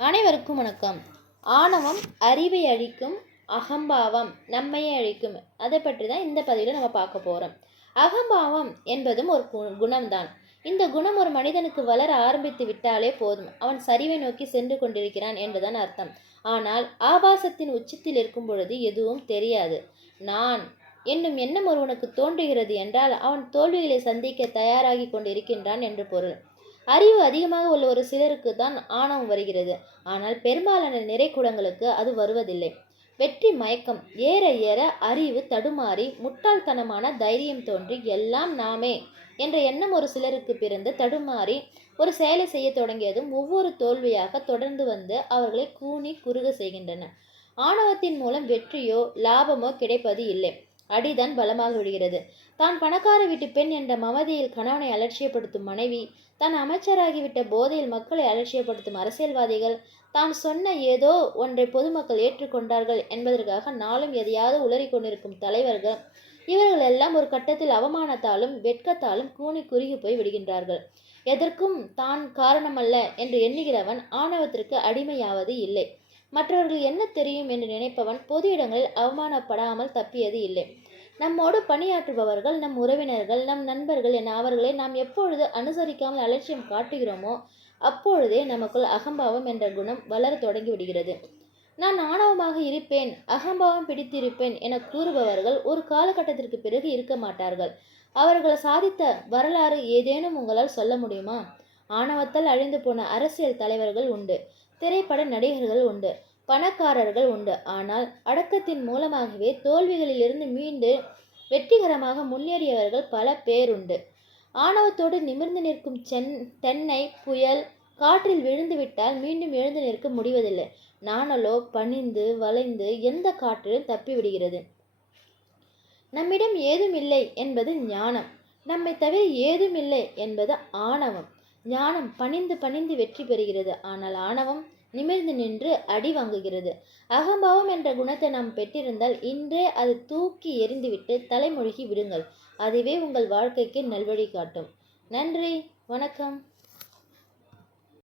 அனைவருக்கும் வணக்கம். ஆணவம் அறிவை அழிக்கும் அகம்பாவம் நம்மையே அழிக்கும். அதை பற்றி தான் இந்த பதிவில் நம்ம பார்க்க போகிறோம் அகம்பாவம் என்பதும் ஒரு குணம்தான். இந்த குணம் ஒரு மனிதனுக்கு வளர ஆரம்பித்து விட்டாலே போதும். அவன் சரிவை நோக்கி சென்று கொண்டிருக்கிறான் என்றுதான் அர்த்தம். ஆனால் ஆபாசத்தின் உச்சத்தில் இருக்கும் பொழுது எதுவும் தெரியாது. நான் என்னும் எண்ணம் ஒருவனுக்கு தோன்றுகிறது என்றால் அவன் தோல்விகளை சந்திக்க தயாராகி கொண்டிருக்கின்றான் என்று பொருள். அறிவு அதிகமாக உள்ள ஒரு சிலருக்கு தான் ஆணவம் வருகிறது. ஆனால் பெரும்பாலான நிறைக்குடங்களுக்கு அது வருவதில்லை. வெற்றி மயக்கம் ஏற ஏற அறிவு தடுமாறி முட்டாள்தனமான தைரியம் தோன்றி எல்லாம் நாமே என்ற எண்ணம் ஒரு சிலருக்கு பிறந்து தடுமாறி ஒரு செயலை செய்ய தொடங்கியதும் ஒவ்வொரு தோல்வியாக தொடர்ந்து வந்து அவர்களை கூனி குறுக செய்கின்றன. ஆணவத்தின் மூலம் வெற்றியோ லாபமோ கிடைப்பது இல்லை. அடிதான் பலமாக விடுகிறது தான் பணக்கார வீட்டு பெண் என்ற மமதியில் கணவனை அலட்சியப்படுத்தும் மனைவி தான் அமைச்சராகிவிட்ட போதையில் மக்களை அலட்சியப்படுத்தும் அரசியல்வாதிகள் தான் சொன்ன ஏதோ ஒன்றை பொதுமக்கள் ஏற்றுக்கொண்டார்கள் என்பதற்காக நாளும் எதையாவது உளறி கொண்டிருக்கும் தலைவர்கள் இவர்கள் எல்லாம் ஒரு கட்டத்தில் அவமானத்தாலும் வெட்கத்தாலும் கூனி குறுகி போய் விடுகின்றார்கள். எதற்கும் தான் காரணமல்ல என்று எண்ணுகிறவன் ஆணவத்திற்கு அடிமையாவது இல்லை. மற்றவர்கள் என்ன தெரியும் என்று நினைப்பவன் பொது இடங்களில் அவமானப்படாமல் தப்பியது இல்லை. நம்மோடு பணியாற்றுபவர்கள் நம் உறவினர்கள் நம் நண்பர்கள் என அவர்களை நாம் எப்பொழுது அனுசரிக்காமல் அலட்சியம் காட்டுகிறோமோ அப்பொழுதே நமக்குள் அகம்பாவம் என்ற குணம் வளரத் தொடங்கிவிடுகிறது. நான் ஆணவமாக இருப்பேன் அகம்பாவம் பிடித்திருப்பேன் என கூறுபவர்கள் ஒரு காலகட்டத்திற்கு பிறகு இருக்க மாட்டார்கள். அவர்கள் சாதித்த வரலாறு ஏதேனும் உங்களால் சொல்ல முடியுமா? ஆணவத்தால் அழிந்து போன அரசியல் தலைவர்கள் உண்டு. திரைப்பட நடிகர்கள் உண்டு பணக்காரர்கள் உண்டு. ஆனால் அடக்கத்தின் மூலமாகவே தோல்விகளிலிருந்து மீண்டு வெற்றிகரமாக முன்னேறியவர்கள் பல பேருண்டு ஆணவத்தோடு நிமிர்ந்து நிற்கும் சென் தென்னை புயல் காற்றில் விழுந்துவிட்டால் மீண்டும் எழுந்து நிற்க முடிவதில்லை. நாணலோ பணிந்து வளைந்து எந்த காற்றிலும் தப்பிவிடுகிறது நம்மிடம் ஏதும் இல்லை என்பது ஞானம். நம்மை தவிர ஏதும் இல்லை என்பது ஆணவம். ஞானம் பணிந்து பணிந்து வெற்றி பெறுகிறது. ஆனால் ஆணவம் நிமிர்ந்து நின்று அடி வாங்குகிறது. அகம்பாவம் என்ற குணத்தை நாம் பெற்றிருந்தால் இன்றே அது தூக்கி எறிந்துவிட்டு தலைமொழிகி விடுங்கள். அதுவே உங்கள் வாழ்க்கைக்கு நல்வழி காட்டும். நன்றி. வணக்கம்.